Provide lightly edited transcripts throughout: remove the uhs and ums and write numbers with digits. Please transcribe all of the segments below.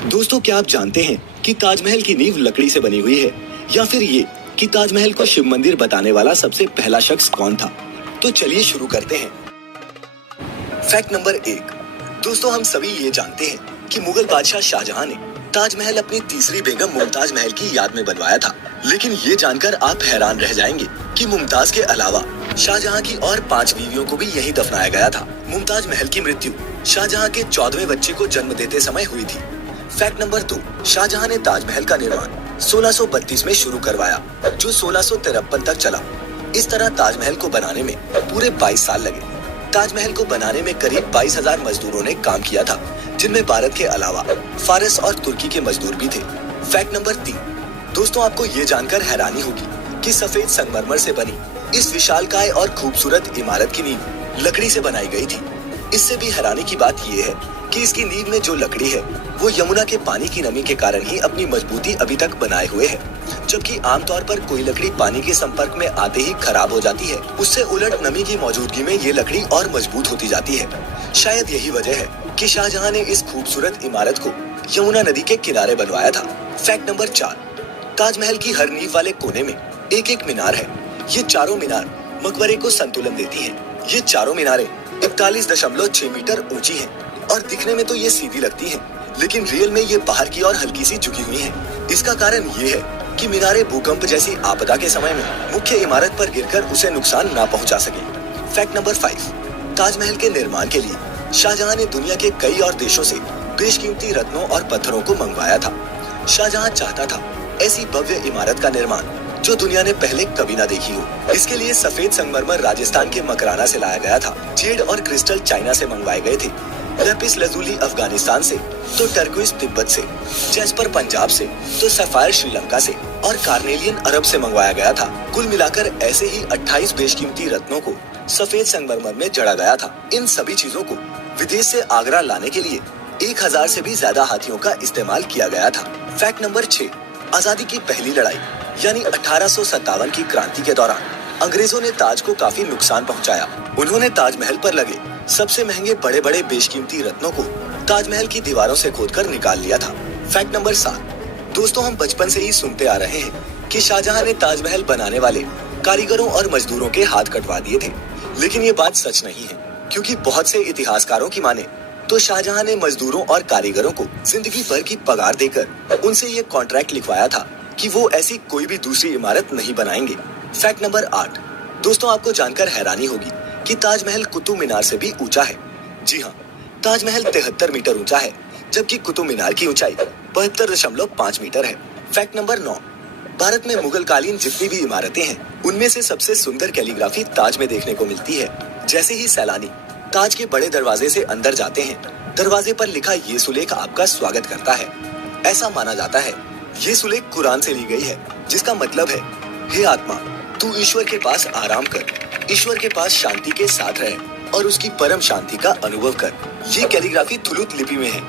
दोस्तों, क्या आप जानते हैं कि ताजमहल की नींव लकड़ी से बनी हुई है, या फिर ये कि ताजमहल को शिव मंदिर बताने वाला सबसे पहला शख्स कौन था? तो चलिए शुरू करते हैं। Fact number 1। दोस्तों, हम सभी ये जानते हैं कि मुगल बादशाह शाहजहां ने ताजमहल अपनी तीसरी बेगम मुमताज महल की याद में बनवाया था। लेकिन ये जानकर आप हैरान रह जाएंगे कि मुमताज के अलावा शाहजहां की और 5 बीवियों को भी यहीं दफनाया गया था। मुमताज महल की मृत्यु शाहजहां के 14वें बच्चे को जन्म देते समय हुई थी। Fact number 2। शाहजहां ने ताजमहल का निर्माण 1632 में शुरू करवाया, जो 1653 तक चला। इस तरह ताजमहल को बनाने में पूरे 22 साल लगे। ताजमहल को बनाने में करीब 22,000 मजदूरों ने काम किया था, जिनमें भारत के अलावा फारस और तुर्की के मजदूर भी थे। Fact number 3। दोस्तों, आपको ये जानकर हैरानी होगी कि सफेद संगमरमर से बनी इस विशालकाय और खूबसूरत इमारत की नींव लकड़ी से बनाई गई थी। इससे भी हैरानी की बात यह है कि इसकी नींव में जो लकड़ी है वो यमुना के पानी की नमी के कारण ही अपनी मजबूती अभी तक बनाए हुए है, जबकि आमतौर पर कोई लकड़ी पानी के संपर्क में आते ही खराब हो जाती है। उससे उलट नमी की मौजूदगी में ये लकड़ी और मजबूत होती जाती है। शायद यही वजह है कि शाहजहां ने इस खूबसूरत इमारत को यमुना नदी के किनारे बनवाया था। Fact number 4। ताजमहल की हर नींव वाले कोने में एक एक मीनार है। ये चारों मीनार मकबरे को संतुलन देती है। ये चारों मीनारें 41.6 मीटर ऊंची हैं और दिखने में तो ये सीधी लगती हैं, लेकिन रियल में ये बाहर की ओर हल्की सी झुकी हुई हैं। इसका कारण ये है कि मीनारें भूकंप जैसी आपदा के समय में मुख्य इमारत पर गिरकर उसे नुकसान ना पहुंचा सके। Fact number 5। ताजमहल के निर्माण के लिए शाहजहां ने दुनिया के कई और देशों से बेशकीमती रत्नों और पत्थरों को मंगवाया था। शाहजहां चाहता था ऐसी भव्य इमारत का निर्माण जो दुनिया ने पहले कभी ना देखी हो। इसके लिए सफेद संगमरमर राजस्थान के मकराना से लाया गया था, जेड और क्रिस्टल चाइना से मंगवाए गए थे, लेपिस लजुली अफगानिस्तान से, तो टर्कोइज तिब्बत से, जैस्पर पंजाब से, तो सफायर श्रीलंका से और कार्नेलियन अरब से मंगवाया गया था। कुल मिलाकर ऐसे ही 28 बेशकीमती रत्नों को सफेद संगमरमर में जड़ा गया था। इन सभी चीजों को विदेश से आगरा लाने के लिए 1000 से भी ज्यादा हाथियों का इस्तेमाल किया गया था। Fact number 6। आजादी की पहली लड़ाई यानी 1857 की क्रांति के दौरान अंग्रेजों ने ताज को काफी नुकसान पहुंचाया। उन्होंने ताजमहल पर लगे सबसे महंगे बड़े बड़े बेशकीमती रत्नों को ताजमहल की दीवारों से खोदकर निकाल लिया था। Fact number 7। दोस्तों, हम बचपन से ही सुनते आ रहे हैं कि शाहजहां ने ताजमहल बनाने वाले कारीगरों और मजदूरों के हाथ कटवा दिए थे, लेकिन ये बात सच नहीं है, क्योंकि बहुत से इतिहासकारों की माने तो शाहजहां ने मजदूरों और कारीगरों को जिंदगी भर की पगार देकर उनसे ये कॉन्ट्रैक्ट लिखवाया था कि वो ऐसी कोई भी दूसरी इमारत नहीं बनाएंगे। Fact number 8। दोस्तों, आपको जानकर हैरानी होगी कि ताजमहल कुतुब मीनार से भी ऊंचा है। जी हाँ, ताजमहल 73 मीटर ऊंचा है, जबकि कुतुब मीनार की ऊंचाई 72.5 मीटर है। Fact number 9। भारत में मुगल कालीन जितनी भी इमारतें हैं, उनमें से सबसे सुंदर कैलीग्राफी ताज में देखने को मिलती है। जैसे ही सैलानी ताज के बड़े दरवाजे से अंदर जाते हैं, दरवाजे पर लिखा ये सुलेख आपका स्वागत करता है। ऐसा माना जाता है ये सुलेख कुरान से ली गई है, जिसका मतलब है, हे आत्मा, तू ईश्वर के पास आराम कर, ईश्वर के पास शांति के साथ रह और उसकी परम शांति का अनुभव कर। ये कैलीग्राफी थुलुत लिपि में है।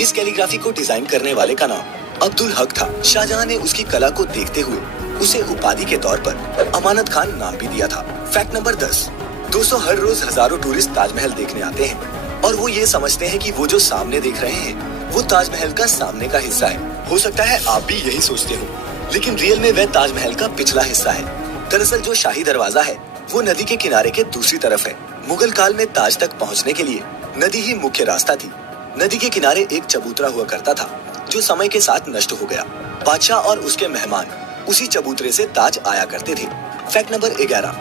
इस कैलीग्राफी को डिजाइन करने वाले का नाम अब्दुल हक था। शाहजहां ने उसकी कला को देखते हुए उसे उपाधि के तौर पर अमानत खान नाम भी दिया था। Fact number 10। दोस्तों, हर रोज हजारों टूरिस्ट ताजमहल देखने आते हैं और वो ये समझते हैं कि वो जो सामने देख रहे हैं वो ताजमहल का सामने का हिस्सा है। हो सकता है आप भी यही सोचते हो, लेकिन रियल में वह ताजमहल का पिछला हिस्सा है। दरअसल जो शाही दरवाजा है वो नदी के किनारे के दूसरी तरफ है। मुगल काल में ताज तक पहुंचने के लिए नदी ही मुख्य रास्ता थी। नदी के किनारे एक चबूतरा हुआ करता था, जो समय के साथ नष्ट हो गया। बादशाह और उसके मेहमान उसी चबूतरे से ताज आया करते थे। Fact number 11।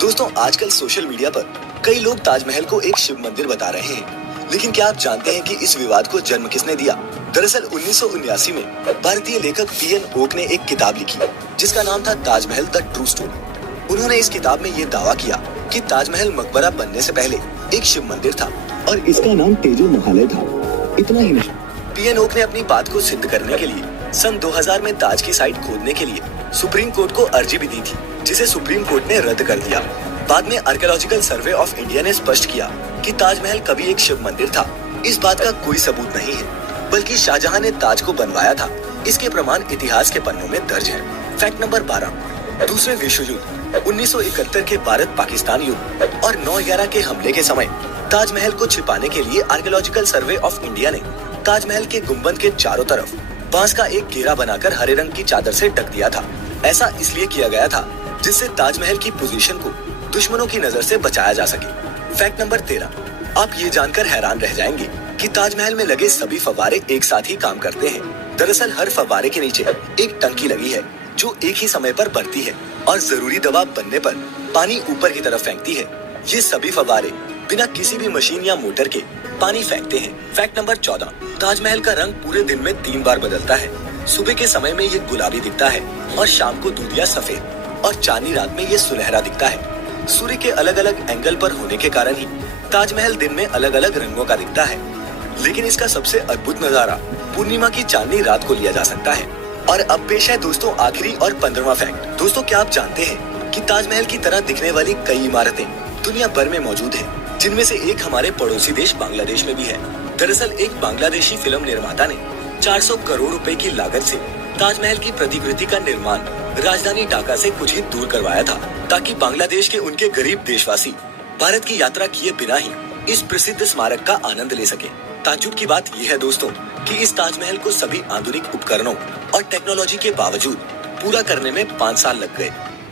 दोस्तों, आजकल सोशल मीडिया पर कई लोग ताजमहल को एक शिव मंदिर बता रहे हैं, लेकिन क्या आप जानते हैं कि इस विवाद को जन्म किसने दिया? दरअसल 1979 में भारतीय लेखक पीएन ओक ने एक किताब लिखी, जिसका नाम था ताजमहल द ट्रू स्टोरी। उन्होंने इस किताब में ये दावा किया कि ताजमहल मकबरा बनने से पहले एक शिव मंदिर था और इसका नाम तेजो महालय था। इतना ही नहीं, पीएन ओक ने अपनी बात को सिद्ध करने के लिए सन 2000 में ताज की साइट खोदने के लिए सुप्रीम कोर्ट को अर्जी भी दी थी, जिसे सुप्रीम कोर्ट ने रद्द कर दिया। बाद में आर्कियोलॉजिकल सर्वे ऑफ इंडिया ने स्पष्ट किया कि ताजमहल कभी एक शिव मंदिर था। इस बात का कोई सबूत नहीं है, बल्कि शाहजहां ने ताज को बनवाया था, इसके प्रमाण इतिहास के पन्नों में दर्ज हैं। Fact number 12। दूसरे विश्व युद्ध 1971 के भारत पाकिस्तान युद्ध और 9/11 के हमले के समय ताजमहल को छिपाने के लिए आर्कियोलॉजिकल सर्वे ऑफ इंडिया ने ताजमहल के गुंबद के चारों तरफ बांस का एक घेरा बनाकर हरे रंग की चादर से ढक दिया था। ऐसा इसलिए किया गया था जिससे ताजमहल की पोजीशन को दुश्मनों की नजर से बचाया जा सके। फैक्ट नंबर 13, आप ये जानकर हैरान रह जाएंगे कि ताजमहल में लगे सभी फव्वारे एक साथ ही काम करते हैं। दरअसल हर फव्वारे के नीचे एक टंकी लगी है जो एक ही समय पर भरती है और जरूरी दबाव बनने पर पानी ऊपर की तरफ फेंकती है। ये सभी फव्वारे बिना किसी भी मशीन या मोटर के पानी फेंकते हैं। फैक्ट नंबर 14, ताजमहल का रंग पूरे दिन में 3 बार बदलता है। सुबह के समय में ये गुलाबी दिखता है और शाम को दूधिया सफेद और चांदनी रात में ये सुनहरा दिखता है। सूर्य के अलग अलग एंगल पर होने के कारण ही ताजमहल दिन में अलग अलग रंगों का दिखता है, लेकिन इसका सबसे अद्भुत नजारा पूर्णिमा की चांदनी रात को लिया जा सकता है। और अब पेश है दोस्तों आखिरी और 15वां फैक्ट। दोस्तों, क्या आप जानते हैं कि ताजमहल की तरह दिखने वाली कई इमारतें दुनिया भर में मौजूद हैं, जिनमें से एक हमारे पड़ोसी देश बांग्लादेश में भी है। दरअसल एक बांग्लादेशी फिल्म निर्माता ने 400 करोड़ रुपए की लागत से ताजमहल की प्रतिकृति का निर्माण राजधानी ढाका से कुछ ही दूर करवाया था, ताकि बांग्लादेश के उनके गरीब देशवासी भारत की यात्रा किए बिना ही इस प्रसिद्ध स्मारक का आनंद ले सके। ताज्जुब की बात यह है दोस्तों कि इस ताजमहल को सभी आधुनिक उपकरणों और टेक्नोलॉजी के बावजूद पूरा करने में 5 साल लग गए।